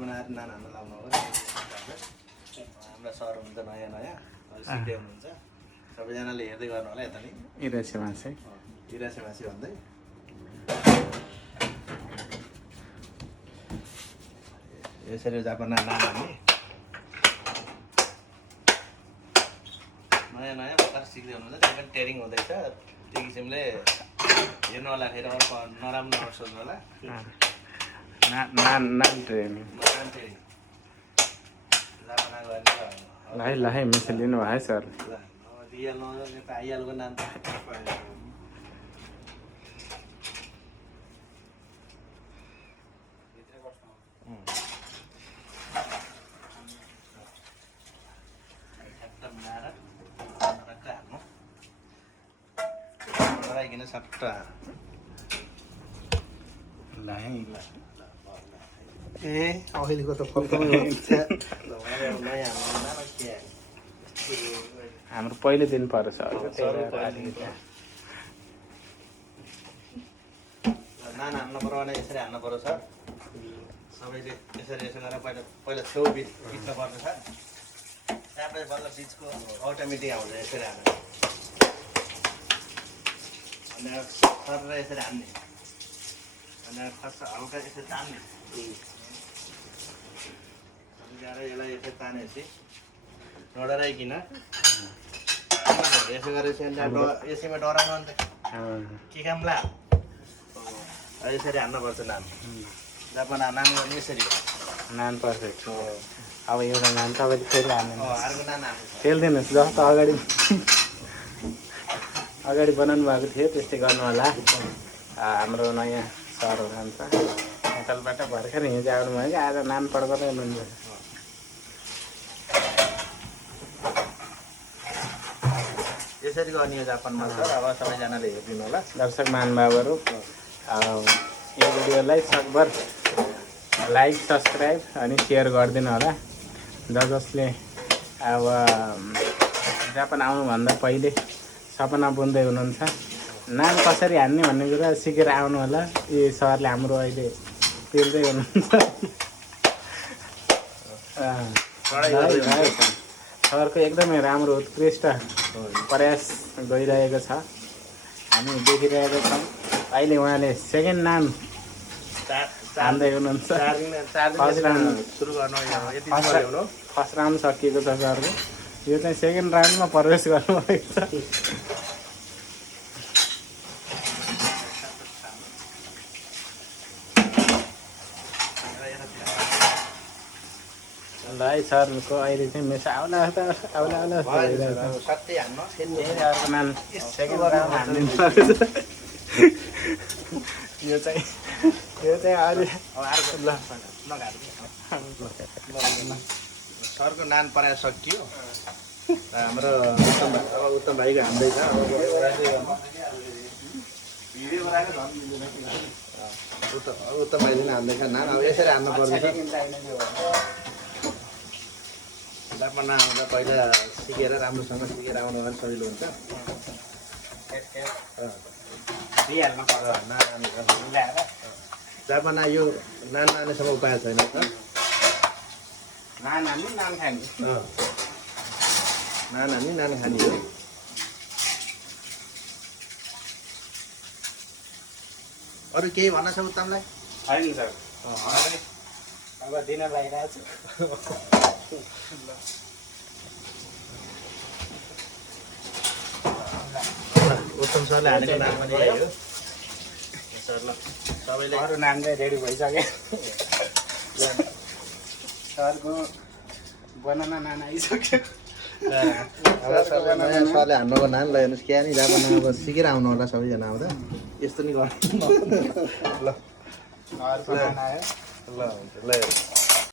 बनाएर नान हान्न लाउनु हो हाम्रा सर हुनुहुन्छ नयाँ नयाँ सिक्दै हुनुहुन्छ सबैजनाले हेर्दै गर्नु होला यता नि इरासी मासु इरासी मासी भन्दै यसरी जापानमा नान हान्ने नयाँ नयाँ प्रकार सिक्दै हुनुहुन्छ त्यही पनि ट्रेनिङ हुँदैछ त्यो किसिमले हेर्नु होला फेरि अर्को नराम्रो नसोच्नु होला नान ट्रेनिङ लाइ मिसिन लिनु भयो सर आइहाल्को नाम किन सट्टा ए अहिलेको त हाम्रो पहिलो दिन पर्यो सर नान हान्नु पर्यो भने यसरी हान्नु पर्यो सर सबैले यसरी यसो गरेर पहिला छेउ बिच्नु पर्छ सर त्यहाँपछि बल्ल बिचको अटोमेटिक आउँछ यसरी हानेर अनि सर यसरी हान्ने अनि खर्च हल्का यसरी तान्ने यसलाई यसरी तानेपछि नडराइकन यसो गरेपछि यसैमा डराउनु अन्त के काम ला यसरी हान्नुपर्छ नान जापान नान गर्ने यसरी नान पर्फेक्ट अब एउटा नान तपाईँले फेरि हाल्नु अर्को नान हाल्नु खेल्दिनुहोस् जस्तो अगाडि बनाउनु भएको थियो त्यस्तै गर्नु होला हाम्रो नयाँ सर हुनुहुन्छ नेपालबाट भर्खर हिजो आउनुभयो कि आज नान पड्काउँदै हुनुहुन्छ यसरी गर्ने हो जापानमा सर अब सबैजनाले हेरिदिनु होला दर्शक महानुभावहरू यो भिडियोलाई सकभर लाइक सब्सक्राइब अनि सेयर गरिदिनु होला जसले अब जापान आउनुभन्दा पहिले सपना बुन्दै हुनुहुन्छ नान कसरी हान्ने भन्ने कुरा सिकेर आउनु होला यी सरले हाम्रो अहिले तिर्दै हुनुहुन्छ सरको एकदमै राम्रो उत्कृष्ट प्रयास गइरहेको छ हामी देखिरहेको छौँ अहिले उहाँले सेकेन्ड नान हान्दै हुनुहुन्छ फर्स्ट राउन्ड सकिएको छ सरको यो चाहिँ सेकेन्ड राउन्डमा प्रवेश गर्नुभएको छ ल है सरको अहिले चाहिँ मेसा आउला आउला अर्को नान सेकेन्ड राउन्ड हानिदिनु यो चाहिँ अहिले सरको नान पराएर सकियो हाम्रो उत्तम भाइको हान्दैछ उत्तम भाइले हान्दैछ नान अब यसरी हान्नु पर्दैछ जापान आउँदा पहिला सिकेर राम्रोसँग सिकेर आउनु भने सजिलो हुन्छ जापान यो नान लानेसम्म उपाय छैन त नान हान्ने नान खाने नान हान्ने नान खाने हो अरू केही भन्न छ उत्तमलाई होइन सर अब दिन लागिरहेको छु उत्तम सरले हानेको नाम पनि यही हो सरलाई सबैले अरू नाम चाहिँ रेडी भइसक्यो सरको बनाना नान आइसक्यो सरले हान्नुको नाम ल हेर्नुहोस् क्या नि जापानमा अब सिकेर आउनु होला सबैजना आउँदा यस्तो नि गर्नु ल अर्को नान आयो ल हुन्छ ल